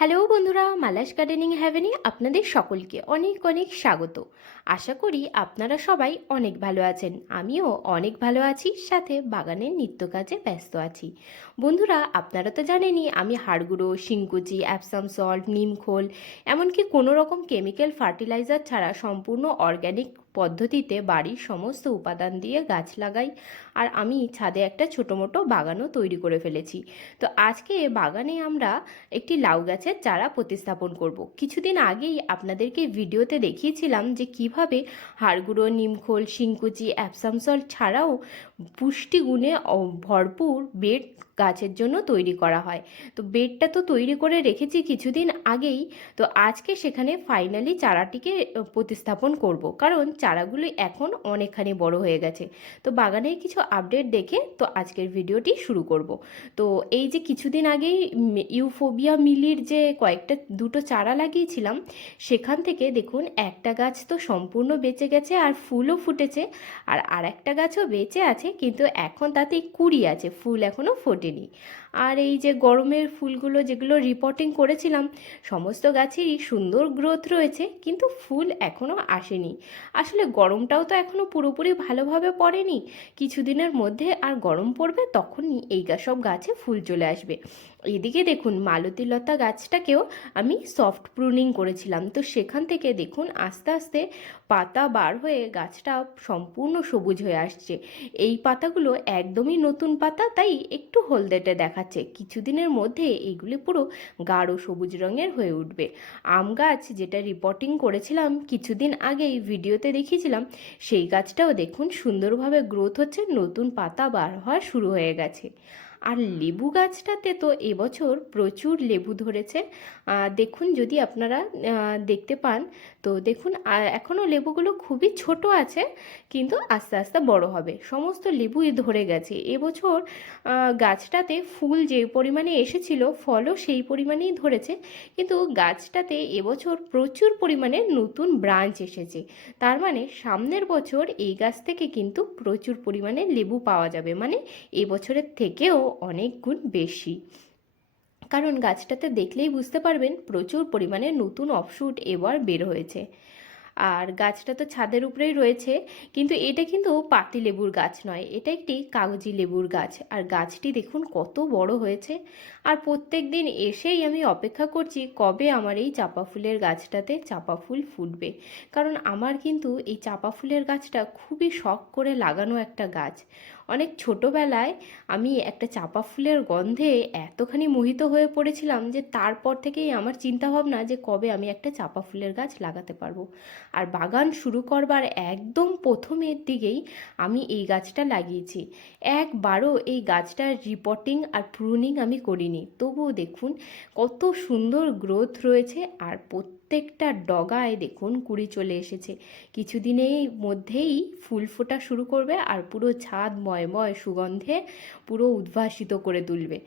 Hello বন্ধুরা Mala's gardening হ্যাভেনে আপনাদের সকলকে অনেক অনেক স্বাগত। আশা করি আপনারা সবাই অনেক ভালো আছেন। আমিও অনেক ভালো আছি, সাথে বাগানের নিত্য কাজে ব্যস্ত আছি। বন্ধুরা, আপনারা তো জানেনই আমি হাড়গুঁড়ো, শিংকুচি অ্যাপসাম সল্ট নিমখোল এমনকি কোনো রকম কেমিক্যাল ফার্টিলাইজার ছাড়া সম্পূর্ণ অর্গ্যানিক পদ্ধতিতে বাড়ির সমস্ত উপাদান দিয়ে গাছ লাগাই আর আমি ছাদে একটা ছোটো মোটো বাগানও তৈরি করে ফেলেছি তো আজকে বাগানে আমরা একটি লাউ গাছের চারা প্রতিস্থাপন করব। কিছুদিন আগেই আপনাদেরকে ভিডিওতে দেখিয়েছিলাম যে কীভাবে হাড়গুঁড়ো, নিমখোল, শিংকুচি অ্যাপসামসল ছাড়াও পুষ্টিগুণে ভরপুর বেড গাছের জন্য তৈরি করা হয়। তো বেডটা তো তৈরি করে রেখেছি কিছুদিন আগেই। তো আজকে সেখানে ফাইনালি চারাটিকে প্রতিস্থাপন করব। কারণ চারাগুলো এখন অনেকখানি বড় হয়ে গেছে। তো বাগানের কিছু আপডেট দেখে তো আজকের ভিডিওটি শুরু করব। তো এই যে কিছুদিন আগেই ইউফোবিয়া মিলির যে কয়েকটা, দুটো চারা লাগিয়েছিলাম, সেখান থেকে দেখুন একটা গাছ তো সম্পূর্ণ বেঁচে গেছে আর ফুলও ফুটেছে। আর আর একটা গাছও বেঁচে আছে কিন্তু এখন তাতে কুড়ি আছে, ফুল এখনও ফোটেনি। আর এই যে গরমের ফুলগুলো যেগুলো রিপোর্টিং করেছিলাম, সমস্ত গাছেরই সুন্দর গ্রোথ রয়েছে, কিন্তু ফুল এখনও আসেনি। আসলে গরমটাও তো এখনও পুরোপুরি ভালোভাবে পড়েনি। কিছুদিনের মধ্যে আর গরম পড়বে, তখনই এই সব গাছে ফুল চলে আসবে। এদিকে দেখুন, মালতী লতা গাছটাকেও আমি সফট প্রুনিং করেছিলাম। তো সেখান থেকে দেখুন, আস্তে আস্তে পাতা বার হয়ে গাছটা সম্পূর্ণ সবুজ হয়ে আসছে। এই পাতাগুলো একদমই নতুন পাতা, তাই একটু হলদেটে দেখাচ্ছে। কিছুদিনের মধ্যে এগুলি পুরো গাঢ় সবুজ রঙের হয়ে উঠবে। আম গাছ যেটা রিপোর্টিং করেছিলাম কিছুদিন আগেই ভিডিওতে দেখিয়েছিলাম, সেই গাছটাও দেখুন সুন্দরভাবে গ্রোথ হচ্ছে, নতুন পাতা বার হওয়া শুরু হয়ে গেছে। আর লেবু গাছটাতে তো এবছর প্রচুর লেবু ধরেছে। দেখুন যদি আপনারা দেখতে পান, তো দেখুন এখনও লেবুগুলো খুবই ছোট আছে, কিন্তু আস্তে আস্তে বড় হবে। সমস্ত লেবুই ধরে গেছে। এবছর গাছটাতে ফুল যে পরিমাণে এসেছিল, ফলও সেই পরিমাণেই ধরেছে। কিন্তু গাছটাতে এবছর প্রচুর পরিমাণে নতুন ব্রাঞ্চ এসেছে। তার মানে সামনের বছর এই গাছ থেকে কিন্তু প্রচুর পরিমাণে লেবু পাওয়া যাবে। মানে এবছরের থেকেও অনেক গুণ বেশি। কারণ গাছটাতে দেখলেই বুঝতে পারবেন প্রচুর পরিমাণে নতুন অফশুট এবার বের হয়েছে। আর গাছটা তো ছাদের উপরেই রয়েছে, কিন্তু এটা কিন্তু পাতি লেবুর গাছ নয়, এটা একটি কাগজি লেবুর গাছ। আর গাছটি দেখুন কত বড় হয়েছে। আর প্রত্যেক দিন এসেই আমি অপেক্ষা করছি কবে আমার এই চাপা ফুলের গাছটাতে চাপা ফুল ফুটবে। কারণ আমার কিন্তু এই চাপা ফুলের গাছটা খুবই শখ করে লাগানো একটা গাছ। অনেক ছোটোবেলায় আমি একটা চাপা ফুলের গন্ধে এতখানি মোহিত হয়ে পড়েছিলাম যে তারপর থেকেই আমার চিন্তা ভাবনা যে কবে আমি একটা চাপা ফুলের গাছ লাগাতে পারব। আর বাগান শুরু করবার একদম প্রথমের দিকেই আমি এই গাছটা লাগিয়েছি। একবারও এই গাছটার রিপোর্টিং আর প্রুনিং আমি করিনি। তবুও দেখুন, কত সুন্দর গ্রোথ রয়েছে আর প্রত্যেকটা ডগায় দেখুন কুড়ি চলে এসেছে। কিছুদিনেই মধ্যেই ফুল ফোটা শুরু করবে আর পুরো ছাদ ময়ময় সুগন্ধে পুরো উদ্ভাসিত করে তুলবে।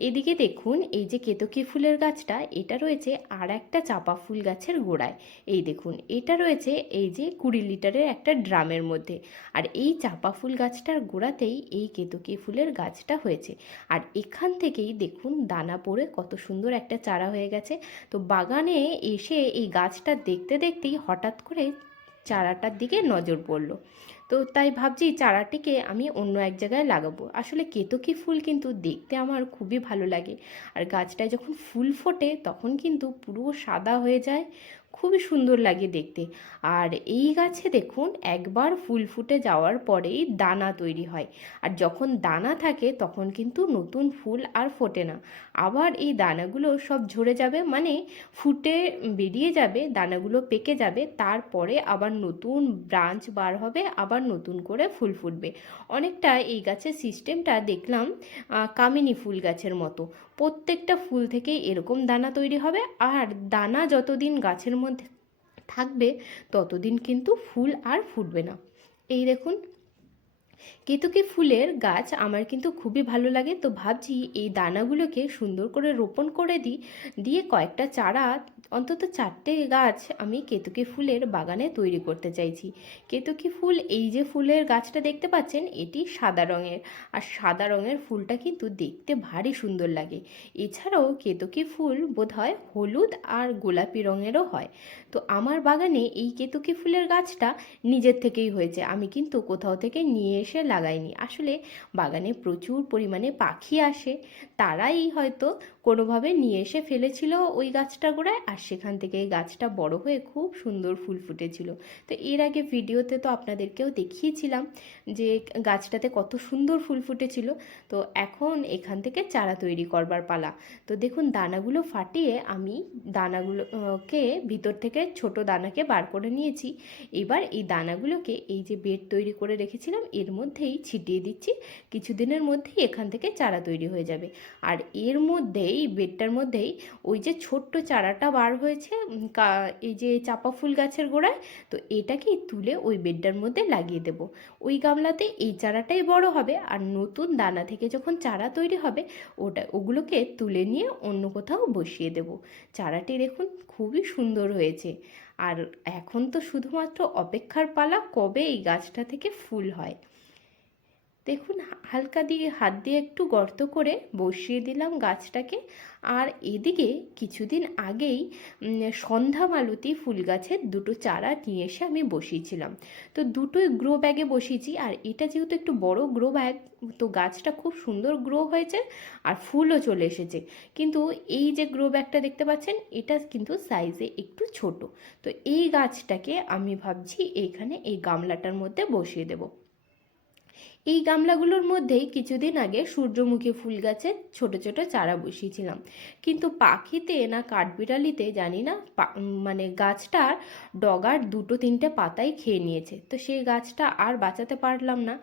এদিকে দেখুন, এই যে কেতকী ফুলের গাছটা, এটা রয়েছে আর একটা চাপা ফুল গাছের গোড়ায়। এই দেখুন, এটা রয়েছে এই যে কুড়ি লিটারের একটা ড্রামের মধ্যে। আর এই চাপা ফুল গাছটার গোড়াতেই এই কেতকী ফুলের গাছটা হয়েছে। আর এখান থেকেই দেখুন, দানা পড়ে কত সুন্দর একটা চারা হয়ে গেছে। তো বাগানে এসে এই গাছটা দেখতে দেখতেই হঠাৎ করে চারাটার দিকে নজর পড়ল। তো তাই ভাবছি চারাটিকে আমি অন্য এক জায়গায় লাগাবো। আসলে কেতকী ফুল কিন্তু দেখতে আমার খুবই ভালো লাগে। আর গাছটায় যখন ফুল ফোটে তখন কিন্তু পুরো সাদা হয়ে যায়। খুবই সুন্দর লাগে দেখতে। আর এই গাছে দেখুন, একবার ফুল ফুটে যাওয়ার পরেই দানা তৈরি হয়। আর যখন দানা থাকে, তখন কিন্তু নতুন ফুল আর ফোটে না। আবার এই দানাগুলো সব ঝরে যাবে মানে ফুটে বেরিয়ে যাবে, দানাগুলো পেকে যাবে, তারপরে আবার নতুন ব্রাঞ্চ বার হবে, আবার নতুন করে ফুল ফুটবে। অনেকটা এই গাছের সিস্টেমটা দেখলাম কামিনী ফুল গাছের মতো। প্রত্যেকটা ফুল থেকেই এরকম দানা তৈরি হবে, আর দানা যতদিন গাছের মধ্যে থাকবে ততদিন কিন্তু ফুল আর ফুটবে না। এই দেখুন কেতকী ফুলের গাছ আমার কিন্তু খুবই ভালো লাগে, তো ভাবছি এই দানাগুলোকে সুন্দর করে রোপণ করে দিই। দিয়ে কয়েকটা চারা, অন্তত চারটে গাছ আমি কেতকী ফুলের বাগানে তৈরি করতে চাইছি। কেতকী ফুল, এই যে ফুলের গাছটা দেখতে পাচ্ছেন, এটি সাদা রঙের। আর সাদা রঙের ফুলটা কিন্তু দেখতে ভারী সুন্দর লাগে। এছাড়াও কেতকী ফুল বোধহয় হলুদ আর গোলাপি রঙেরও হয়। তো আমার বাগানে এই কেতকী ফুলের গাছটা নিজের থেকেই হয়েছে। আমি কিন্তু কোথাও থেকে নিয়ে এসে লাগাইনি আসলে বাগানে প্রচুর পরিমাণে পাখি আসে। তারাই হয়তো কোনোভাবে নিয়ে এসে ফেলেছিল ওই গাছটা গোড়ায় আর সেখান থেকে এই গাছটা বড় হয়ে খুব সুন্দর ফুল ফুটেছিল। তো এর আগে ভিডিওতে তো আপনাদেরকেও দেখিয়েছিলাম যে গাছটাতে কত সুন্দর ফুল ফুটেছিল। তো এখন এখান থেকে চারা তৈরি করবার পালা। তো দেখুন, দানাগুলো ফাটিয়ে আমি দানাগুলোকে ভিতর থেকে ছোট দানাকে বার করে নিয়েছি। এবার এই দানাগুলোকে এই যে বেড তৈরি করে রেখেছিলাম, এর মধ্যেই ছিটিয়ে দিচ্ছি। কিছুদিনের মধ্যেই এখান থেকে চারা তৈরি হয়ে যাবে। আর এর মধ্যেই, বেডটার মধ্যেই ওই যে ছোট্ট চারাটা বার হয়েছে এই যে চাপা ফুল গাছের গোড়ায়, তো এটাকেই তুলে ওই বেডটার মধ্যে লাগিয়ে দেব। ওই গামলাতে এই চারাটাই বড় হবে আর নতুন দানা থেকে যখন চারা তৈরি হবে, ওটা, ওগুলোকে তুলে নিয়ে অন্য কোথাও বসিয়ে দেব। চারাটি দেখুন খুবই সুন্দর হয়েছে। আর এখন তো শুধুমাত্র অপেক্ষার পালা কবে এই গাছটা থেকে ফুল হয়। দেখুন, হালকা দিয়ে, হাত দিয়ে একটু গর্ত করে বসিয়ে দিলাম গাছটাকে। আর এদিকে কিছুদিন আগেই সন্ধ্যা মালতী ফুল গাছের দুটো চারা নিয়ে এসে আমি বসিয়েছিলাম। তো দুটোই গ্রো ব্যাগে বসিয়েছি। আর এটা যেহেতু একটু বড় গ্রো ব্যাগ তো গাছটা খুব সুন্দর গ্রো হয়েছে আর ফুলও চলে এসেছে। কিন্তু এই যে গ্রো ব্যাগটা দেখতে পাচ্ছেন, এটা কিন্তু সাইজে একটু ছোট। তো এই গাছটাকে আমি ভাবছি এখানে এই গামলাটার মধ্যে বসিয়ে দেবো। এই গামলাগুলোর মধ্যেই কিছুদিন আগে সূর্যমুখী ফুল গাছের ছোট ছোট চারা বসিয়েছিলাম। কিন্তু পাখিতে না কাঠবিড়ালিতে জানি না মানে গাছটার ডগার দুটো তিনটে পাতাই খেয়ে নিয়েছে। তো সেই গাছটা আর বাঁচাতে পারলাম না।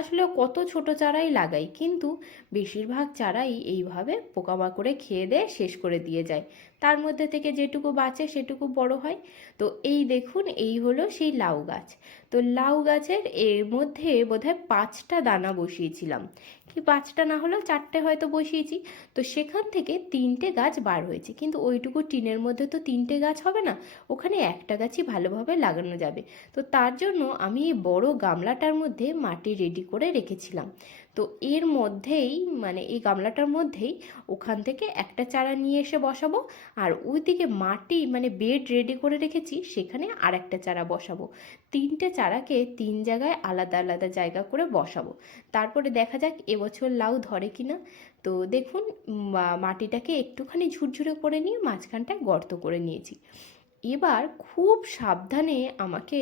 আসলে কত ছোট চারাই লাগাই, কিন্তু বেশিরভাগ চারাই এইভাবে পোকামাকড়ে খেয়ে দেয় শেষ করে দিয়ে যায়। তার মধ্যে থেকে যেটুকু বাঁচে সেটুকু বড় হয়। তো এই দেখুন, এই হলো সেই লাউ গাছ। তো লাউ গাছের এর মধ্যে বোধহয় পাঁচটা দানা বসিয়েছিলাম। কি পাঁচটা না হলেও চারটে হয়তো বসিয়েছি। তো সেখান থেকে তিনটে গাছ বার হয়েছে। কিন্তু ওইটুকু টিনের মধ্যে তো তিনটে গাছ হবে না, ওখানে একটা গাছই ভালোভাবে লাগানো যাবে। তো তার জন্য আমি এই বড় গামলাটার মধ্যে মাটি রেডি করে রেখেছিলাম। তো এর মধ্যেই মানে এই গামলাটার মধ্যেই ওখান থেকে একটা চারা নিয়ে এসে বসাবো। আর ওইদিকে মাটি মানে বেড রেডি করে রেখেছি, সেখানে আর একটা চারা বসাবো। তিনটে চারাকে তিন জায়গায় আলাদা আলাদা জায়গা করে বসাবো। তারপরে দেখা যাক এবছর লাউ ধরে কি না তো দেখুন মাটিটাকে একটুখানি ঝুরঝুরে করে নিয়ে মাঝখানটায় গর্ত করে নিয়েছি। এবার খুব সাবধানে আমাকে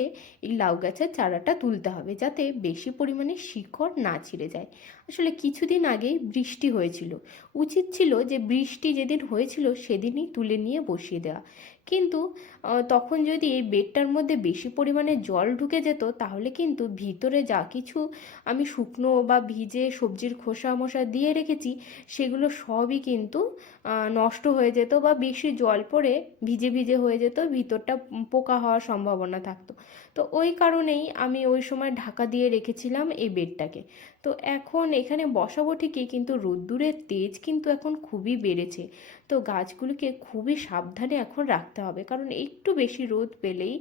এই লাউ গাছের চারাটা তুলতে হবে যাতে বেশি পরিমাণে শিকড় না ছিঁড়ে যায়। আসলে কিছুদিন আগেই বৃষ্টি হয়েছিল। উচিত ছিল যে বৃষ্টি যেদিন হয়েছিল সেদিনই তুলে নিয়ে বসিয়ে দেওয়া। কিন্তু তখন যদি এই বেডটার মধ্যে বেশি পরিমাণে জল ঢুকে যেত, তাহলে কিন্তু ভিতরে যা কিছু আমি শুকনো বা ভিজে সবজির খোসা মোসা দিয়ে রেখেছি, সেগুলো সবই কিন্তু নষ্ট হয়ে যেত বা বেশি জল পড়ে ভিজে ভিজে হয়ে যেত, ভিতরটা পোকা হওয়ার সম্ভাবনা থাকতো। তো ওই কারণেই আমি ওই সময় ঢাকা দিয়ে রেখেছিলাম এই বেডটাকে। তো এখন এখানে বসাবো ঠিকই, কিন্তু রোদ্দুরের তেজ কিন্তু এখন খুবই বেড়েছে। তো গাছগুলোকে খুবই সাবধানে এখন রাখতে হবে। কারণ একটু বেশি রোদ পেলেই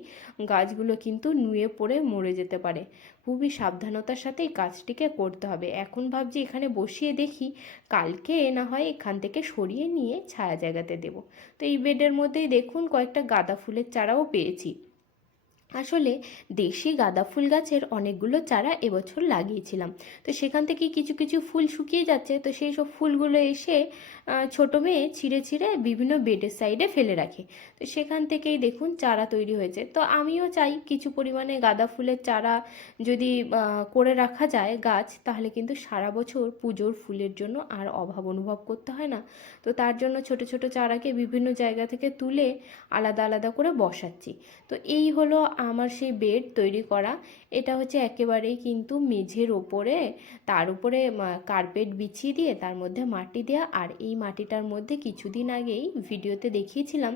গাছগুলো কিন্তু নুয়ে পড়ে মরে যেতে পারে। খুবই সাবধানতার সাথে এই কাজটিকে করতে হবে। এখন ভাবছি এখানে বসিয়ে দেখি, কালকে না হয় এখান থেকে সরিয়ে নিয়ে ছায়া জায়গাতে দেব। তো এই বেডের মধ্যেই দেখুন কয়েকটা গাঁদা ফুলের চারাও পেয়েছি। আসলে দেশি গাঁদা ফুল গাছের অনেকগুলো চারা এবছর লাগিয়েছিলাম। তো সেখান থেকে কিছু কিছু ফুল শুকিয়ে যাচ্ছে। তো সেই সব ফুলগুলো এসে ছোটো মেয়ে ছিঁড়ে ছিঁড়ে বিভিন্ন বেডের সাইডে ফেলে রাখে। তো সেখান থেকেই দেখুন চারা তৈরি হয়েছে। তো আমিও চাই কিছু পরিমাণে গাঁদা ফুলের চারা যদি করে রাখা যায় গাছ, তাহলে কিন্তু সারা বছর পুজোর ফুলের জন্য আর অভাব অনুভব করতে হয় না। তো তার জন্য ছোট ছোট চারাকে বিভিন্ন জায়গা থেকে তুলে আলাদা আলাদা করে বসাচ্ছি। তো এই হলো আমার সেই বেড তৈরি করা। এটা হচ্ছে একেবারেই কিন্তু মেঝের ওপরে, তার উপরে কার্পেট বিছিয়ে দিয়ে তার মধ্যে মাটি দেওয়া আর এই মাটিটার মধ্যে কিছুদিন আগেই ভিডিওতে দেখিয়েছিলাম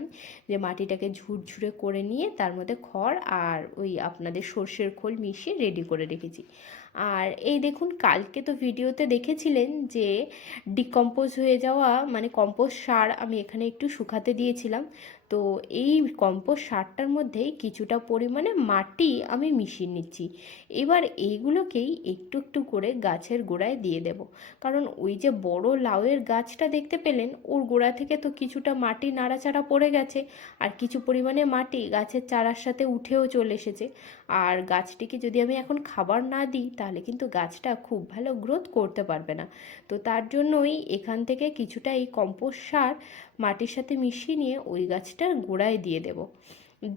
যে মাটিটাকে ঝুরঝুরে করে নিয়ে তার মধ্যে খড় আর ওই আপনাদের সর্ষের খোল মিশিয়ে রেডি করে রেখেছি। আর এই দেখুন, কালকে তো ভিডিওতে দেখেছিলেন যে ডিকম্পোজ হয়ে যাওয়া মানে কম্পোস্ট সার আমি এখানে একটু শুকাতে দিয়েছিলাম। তো এই কম্পোস্ট সারটার মধ্যে কিছুটা পরিমাণে মাটি আমি মিশিয়ে নিচ্ছি। এবার এইগুলোকেই একটু একটু করে গাছের গোড়ায় দিয়ে দেব। কারণ ওই যে বড় লাউয়ের গাছটা দেখতে পেলেন, ওর গোড়া থেকে তো কিছুটা মাটি নাড়াচাড়া পড়ে গেছে আর কিছু পরিমাণে মাটি গাছের চারার সাথে উঠেও চলে এসেছে। আর গাছটিকে যদি আমি এখন খাবার না দিই তাহলে কিন্তু গাছটা খুব ভালো গ্রোথ করতে পারবে না। তো তার জন্যই এখান থেকে কিছুটা এই কম্পোস্ট সার মাটির সাথে মিশিয়ে নিয়ে ওই গাছটার গোড়ায় দিয়ে দেব।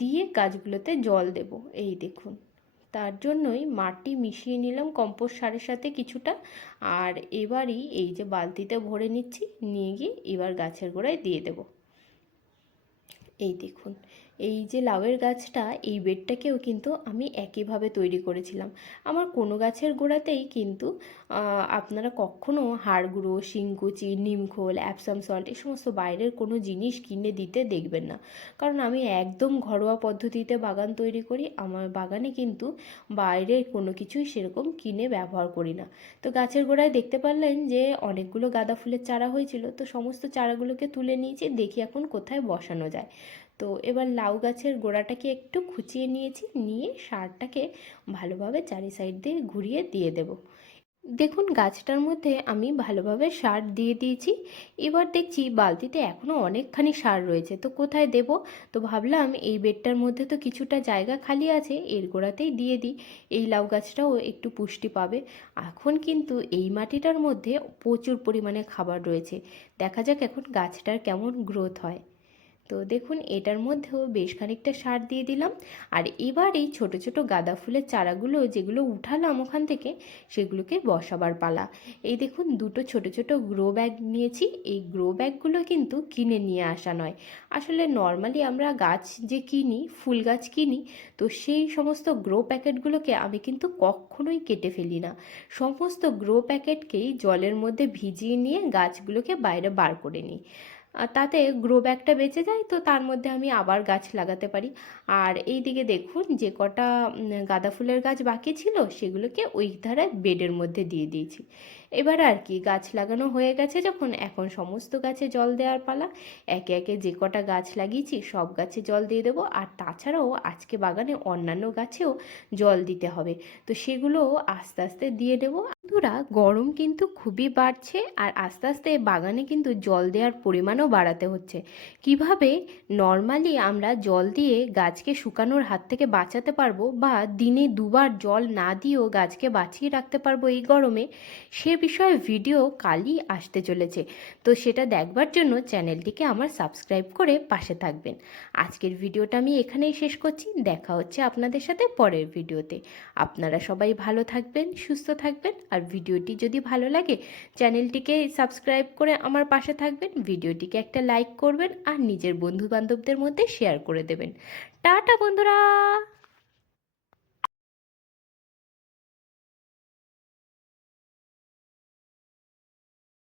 দিয়ে গাছগুলোতে জল দেব, এই দেখুন। তার জন্যই মাটি মিশিয়ে নিলাম কম্পোস্ট সারের সাথে কিছুটা। আর এবারই এই যে বালতিতে ভরে নিচ্ছি, নিয়ে গিয়ে এবার গাছের গোড়ায় দিয়ে দেব। এই দেখুন এই যে লাউয়ের গাছটা, এই বেডটাকেও কিন্তু আমি একইভাবে তৈরি করেছিলাম। আমার কোনো গাছের গোড়াতেই কিন্তু আপনারা কখনো হাড় গুঁড়ো শিংকুচি, নিমখোল, অ্যাপসাম সল্ট এই সমস্ত বাইরের কোনো জিনিস কিনে দিতে দেখবেন না। কারণ আমি একদম ঘরোয়া পদ্ধতিতে বাগান তৈরি করি, আমার বাগানে কিন্তু বাইরের কোনো কিছুই সেরকম কিনে ব্যবহার করি না। তো গাছের গোড়ায় দেখতে পারলেন যে অনেকগুলো গাঁদা ফুলের চারা হয়েছিল, তো সমস্ত চারাগুলোকে তুলে নিয়েছি, দেখি এখন কোথায় বসানো যায়। তো এবার লাউ গাছের গোড়াটাকে একটু খুঁচিয়ে নিয়েছি, নিয়ে সারটাকে ভালোভাবে চারি সাইড দিয়ে ঘুরিয়ে দিয়ে দেব। দেখুন গাছটার মধ্যে আমি ভালোভাবে সার দিয়ে দিয়েছি। এবার দেখছি বালতিতে এখনও অনেকখানি সার রয়েছে, তো কোথায় দেব? তো ভাবলাম এই বেডটার মধ্যে তো কিছুটা জায়গা খালি আছে, এর গোড়াতেই দিয়ে দিই। এই লাউ গাছটাও একটু পুষ্টি পাবে। এখন কিন্তু এই মাটিটার মধ্যে প্রচুর পরিমাণে খাবার রয়েছে। দেখা যাক এখন গাছটার কেমন গ্রোথ হয়। তো দেখুন, এটার মধ্যেও বেশ খানিকটা সার দিয়ে দিলাম। আর এবার এই ছোটো ছোটো গাঁদা ফুলের চারাগুলো যেগুলো উঠালাম ওখান থেকে, সেগুলোকে বসাবার পালা। এই দেখুন, দুটো ছোট ছোট গ্রো ব্যাগ নিয়েছি। এই গ্রো ব্যাগগুলো কিন্তু কিনে নিয়ে আসা নয়। আসলে নর্মালি আমরা গাছ যে কিনি, ফুল গাছ কিনি, তো সেই সমস্ত গ্রো প্যাকেটগুলোকে আমি কিন্তু কখনোই কেটে ফেলি না। সমস্ত গ্রো প্যাকেটকেই জলের মধ্যে ভিজিয়ে নিয়ে গাছগুলোকে বাইরে বার করে নিই। তাতে গ্রো ব্যাগটা বেঁচে যায়, তো তার মধ্যে আমি আবার গাছ লাগাতে পারি। আর এই দিকে দেখুন, যে কটা গাঁদা ফুলের গাছ বাকি ছিল, সেগুলোকে ওই ধারায় বেডের মধ্যে দিয়ে দিয়েছি। এবার আর কি গাছ লাগানো হয়ে গেছে যখন এখন সমস্ত গাছে জল দেওয়ার পালা। একে একে যে কটা গাছ লাগিয়েছি সব গাছে জল দিয়ে দেবো। আর তাছাড়াও আজকে বাগানে অন্যান্য গাছেও জল দিতে হবে। তো সেগুলো আস্তে আস্তে দিয়ে দেবো। বন্ধুরা, গরম কিন্তু খুবই বাড়ছে আর আস্তে আস্তে বাগানে কিন্তু জল দেওয়ার পরিমাণও বাড়াতে হচ্ছে। কীভাবে নর্মালি আমরা জল দিয়ে গাছকে শুকানোর হাত থেকে বাঁচাতে পারব বা দিনে দুবার জল না দিয়েও গাছকে বাঁচিয়ে রাখতে পারব এই গরমে, সে বিষয়ে ভিডিও কালই আসতে চলেছে। তো সেটা দেখবার জন্য চ্যানেলটিকে আমার সাবস্ক্রাইব করে পাশে থাকবেন। আজকের ভিডিওটা আমি এখানেই শেষ করছি। দেখা হচ্ছে আপনাদের সাথে পরের ভিডিওতে আপনারা সবাই ভালো থাকবেন, সুস্থ থাকবেন আর ভিডিওটি যদি ভালো লাগে, চ্যানেলটিকে সাবস্ক্রাইব করে আমার পাশে থাকবেন ভিডিওটিকে একটা লাইক করবেন আর নিজের বন্ধু বান্ধবদের মধ্যে শেয়ার করে দেবেন। টাটা বন্ধুরা!